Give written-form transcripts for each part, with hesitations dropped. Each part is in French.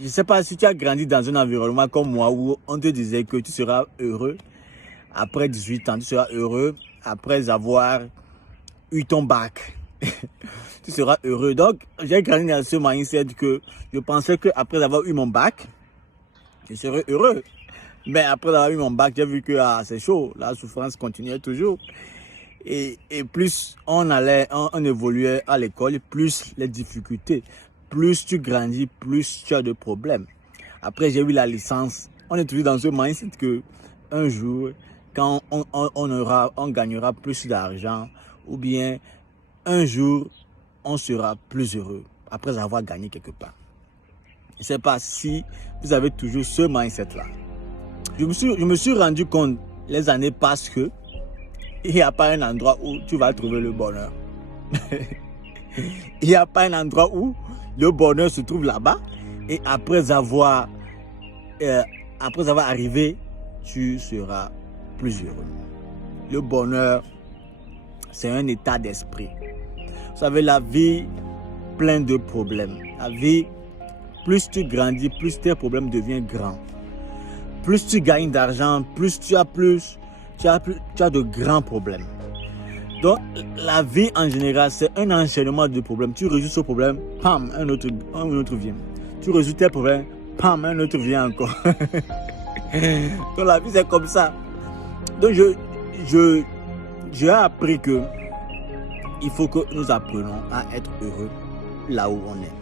je ne sais pas si tu as grandi dans un environnement comme moi où on te disait que tu seras heureux après 18 ans, tu seras heureux après avoir eu ton bac. Tu seras heureux. Donc, j'ai grandi dans ce mindset que je pensais qu'après avoir eu mon bac, je serais heureux. Mais après avoir eu mon bac, j'ai vu que c'est chaud. La souffrance continuait toujours. Et plus on évoluait à l'école, plus les difficultés. Plus tu grandis, plus tu as de problèmes. Après, j'ai eu la licence. On est toujours dans ce mindset que un jour, quand on gagnera plus d'argent, ou bien un jour, on sera plus heureux après avoir gagné quelque part. Je ne sais pas si vous avez toujours ce mindset-là. Je me suis rendu compte, les années passent que il n'y a pas un endroit où tu vas trouver le bonheur. Il n'y a pas un endroit où le bonheur se trouve là-bas. Et après avoir arrivé, tu seras plus heureux. Le bonheur, c'est un état d'esprit. Vous savez, la vie pleine de problèmes. La vie, plus tu grandis, plus tes problèmes deviennent grands. Plus tu gagnes d'argent, plus tu as de grands problèmes. Donc, la vie en général, c'est un enchaînement de problèmes. Tu résous ce problème, pam, un autre vient. Tu résous tes problèmes, pam, un autre vient encore. Donc, la vie, c'est comme ça. Donc, j'ai appris que il faut que nous apprenions à être heureux là où on est,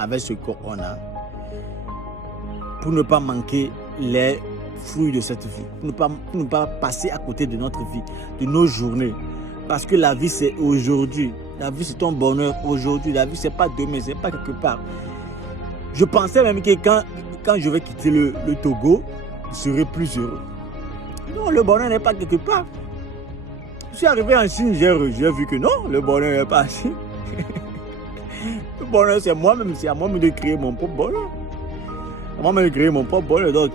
avec ce qu'on a, pour ne pas manquer les fruits de cette vie, pour ne pas passer à côté de notre vie, de nos journées. Parce que la vie, c'est aujourd'hui. La vie, c'est ton bonheur aujourd'hui. La vie, c'est pas demain, c'est pas quelque part. Je pensais même que quand je vais quitter le Togo, je serai plus heureux. Non, le bonheur n'est pas quelque part. Je suis arrivé en Chine, j'ai vu que non, le bonheur n'est pas en Chine. Le bonheur, c'est moi-même, c'est à moi-même de créer mon propre bonheur. À moi-même de créer mon propre bonheur. Donc,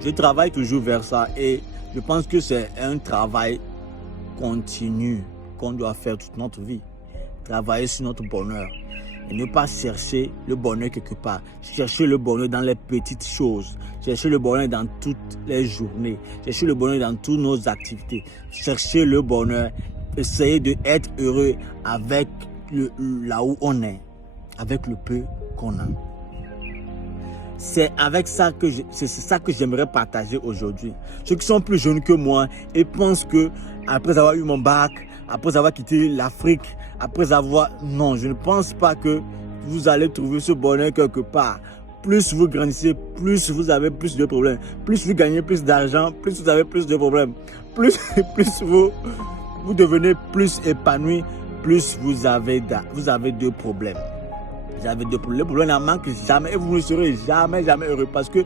je travaille toujours vers ça et je pense que c'est un travail continu qu'on doit faire toute notre vie. Travailler sur notre bonheur et ne pas chercher le bonheur quelque part. Chercher le bonheur dans les petites choses. Chercher le bonheur dans toutes les journées. Chercher le bonheur dans toutes nos activités. Chercher le bonheur. Essayer d'être heureux avec là où on est. Avec le peu qu'on a. C'est avec ça que j'aimerais partager aujourd'hui. Ceux qui sont plus jeunes que moi et pensent que après avoir eu mon bac, après avoir quitté l'Afrique, non, je ne pense pas que vous allez trouver ce bonheur quelque part. Plus vous grandissez, plus vous avez plus de problèmes. Plus vous gagnez plus d'argent, plus vous avez plus de problèmes. Plus vous devenez plus épanoui, plus vous avez de problèmes. Le problème n'en manque jamais et vous ne serez jamais heureux parce que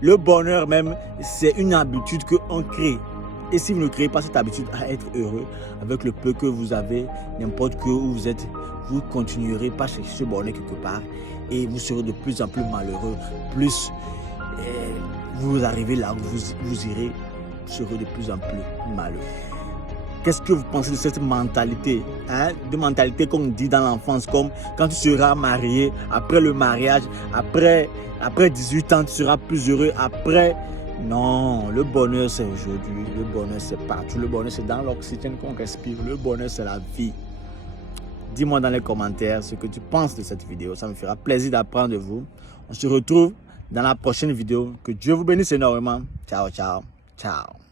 le bonheur même, c'est une habitude qu'on crée. Et si vous ne créez pas cette habitude à être heureux avec le peu que vous avez, n'importe où vous êtes, vous continuerez pas chercher ce bonheur quelque part et vous serez de plus en plus malheureux. Plus vous arrivez là où vous irez, vous serez de plus en plus malheureux. Qu'est-ce que vous pensez de cette mentalité, de mentalité qu'on dit dans l'enfance, comme quand tu seras marié, après le mariage, après 18 ans, tu seras plus heureux, après... Non, le bonheur c'est aujourd'hui, le bonheur c'est partout, le bonheur c'est dans l'oxygène qu'on respire, le bonheur c'est la vie. Dis-moi dans les commentaires ce que tu penses de cette vidéo, ça me fera plaisir d'apprendre de vous. On se retrouve dans la prochaine vidéo, que Dieu vous bénisse énormément. Ciao, ciao, ciao.